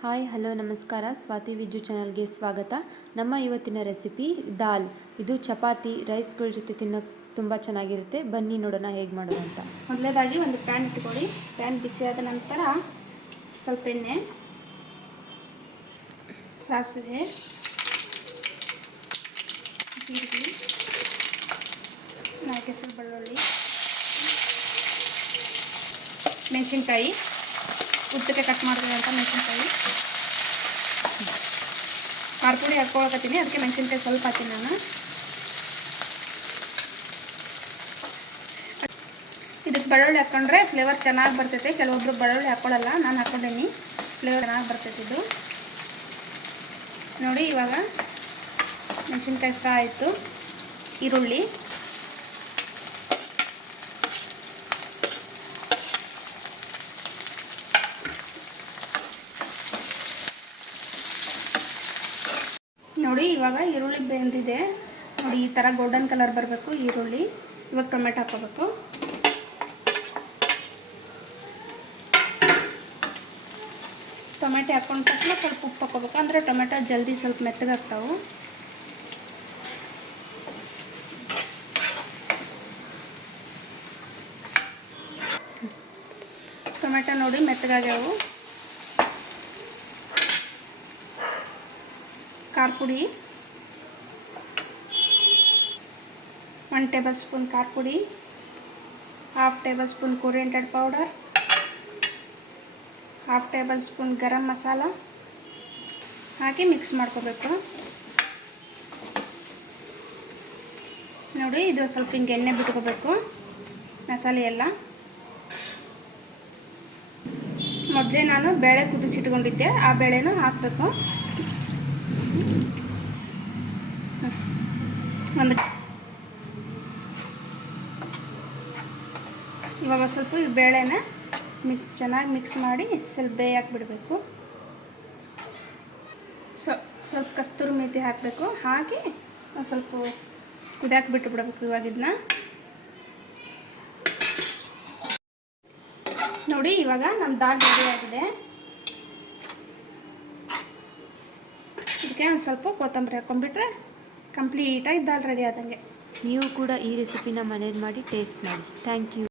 Hi hello ನಮಸ್ಕಾರ. ಸ್ವಾತಿ ವಿಜ್ಜು ಚಾನಲ್ಗೆ ಸ್ವಾಗತ. ನಮ್ಮ ಇವತ್ತಿನ ರೆಸಿಪಿ ದಾಲ್. ಇದು ಚಪಾತಿ ರೈಸ್ಗಳ ಜೊತೆ ತಿನ್ನೋಕ್ಕೆ ತುಂಬ ಚೆನ್ನಾಗಿರುತ್ತೆ. ಬನ್ನಿ ನೋಡೋಣ ಹೇಗೆ ಮಾಡೋದು ಅಂತ. ಮೊದಲೇದಾಗಿ ಒಂದು ಪ್ಯಾನ್ ಇಟ್ಕೊಳ್ಳಿ. ಪ್ಯಾನ್ ಬಿಸಿಯಾದ ನಂತರ ಸ್ವಲ್ಪ ಎಣ್ಣೆ, ಸಾಸಿವೆ, ಜೀರಿಗೆ, 4 ಹೆಸರು ಬೆಳ್ಳುಳ್ಳಿ, ಮೆಣಸಿನ್ಕಾಯಿ, ಉದ್ದಕ್ಕೆ ಕಟ್ ಮಾಡಿದಂಥ ಮೆಣಸಿನ್ಕಾಯಿ, ಖಾರ ಪುಡಿ ಹಾಕ್ಕೊಳಕತ್ತೀನಿ. ಅದಕ್ಕೆ ಮೆಣಸಿನ್ಕಾಯಿ ಸ್ವಲ್ಪ ಹಾಕ್ತೀನಿ ನಾನು. ಇದಕ್ಕೆ ಬೆಳ್ಳುಳ್ಳಿ ಹಾಕ್ಕೊಂಡ್ರೆ ಫ್ಲೇವರ್ ಚೆನ್ನಾಗಿ ಬರ್ತೈತೆ. ಕೆಲವೊಬ್ಬರು ಬೆಳ್ಳುಳ್ಳಿ ಹಾಕ್ಕೊಳ್ಳಲ್ಲ, ನಾನು ಹಾಕ್ಕೊಂಡೀನಿ. ಫ್ಲೇವರ್ ಚೆನ್ನಾಗಿ ಬರ್ತೈತೆ ಇದು. ನೋಡಿ, ಇವಾಗ ಮೆಣಸಿನ್ಕಾಯಿ ಫ್ರೈ ಆಯಿತು. ಈರುಳ್ಳಿ, ನೋಡಿ ಇವಾಗ ಈರುಳ್ಳಿ ಬೆಂದಿದೆ. ನೋಡಿ ಈ ಥರ ಗೋಲ್ಡನ್ ಕಲರ್ ಬರಬೇಕು ಈರುಳ್ಳಿ. ಇವಾಗ ಟೊಮೆಟೊ ಹಾಕೋಬೇಕು. ಟೊಮೆಟೊ ಹಾಕೊಂಡ ತಕ್ಷಣ ಸ್ವಲ್ಪ ಉಪ್ಪು ಹಾಕೋಬೇಕು, ಅಂದರೆ ಟೊಮೆಟೊ ಜಲ್ದಿ ಸ್ವಲ್ಪ ಮೆತ್ತಗಾಗ್ತಾವೆ. ಟೊಮೆಟೊ ನೋಡಿ ಮೆತ್ತಗಾಗ್ಯಾವು. ಖಾರ ಪುಡಿ 1 ಟೇಬಲ್ ಸ್ಪೂನ್ ಖಾರ ಪುಡಿ, 1/2 tablespoon coriander powder, 1/2 tablespoon garam masala ಹಾಕಿ ಮಿಕ್ಸ್ ಮಾಡ್ಕೋಬೇಕು. ನೋಡಿ, ಇದು ಸ್ವಲ್ಪ ಹಿಂಗೆ ಎಣ್ಣೆ ಬಿಟ್ಕೋಬೇಕು ಮಸಾಲೆ ಎಲ್ಲ. ಮೊದಲೇ ನಾನು ಬೇಳೆ ಕುದಿಸಿಟ್ಕೊಂಡಿದ್ದೆ, ಆ ಬೇಳೆನೂ ಹಾಕಬೇಕು. ಇವಾಗ ಸ್ವಲ್ಪ ಈ ಬೇಳೆನ ಚೆನ್ನಾಗಿ ಮಿಕ್ಸ್ ಮಾಡಿ ಸ್ವಲ್ಪ ಬೇಯಕ್ಕೆ ಬಿಡಬೇಕು. ಸ್ವಲ್ಪ ಕಸ್ತೂರಿ ಮೇಥಿ ಹಾಕಬೇಕು. ಹಾಕಿ ಸ್ವಲ್ಪ ಕುದಿಯಕ್ಕೆ ಬಿಟ್ಟು ಬಿಡಬೇಕು. ಇವಾಗ ಇದನ್ನ ನೋಡಿ, ಇವಾಗ ನಮ್ಮ ದಾಲ್ ರೆಡಿ ಆಗಿದೆ. ಇದಕ್ಕೆ ಒಂದು ಸ್ವಲ್ಪ ಕೊತ್ತಂಬರಿ ಹಾಕೊಂಡ್ಬಿಟ್ರೆ ಕಂಪ್ಲೀಟಾಗಿ ದಾಲ್ ರೆಡಿ ಆದಂಗೆ. ನೀವು ಕೂಡ ಈ ರೆಸಿಪಿನ ಮನೇಲಿ ಮಾಡಿ ಟೇಸ್ಟ್ ಮಾಡಿ. Thank you.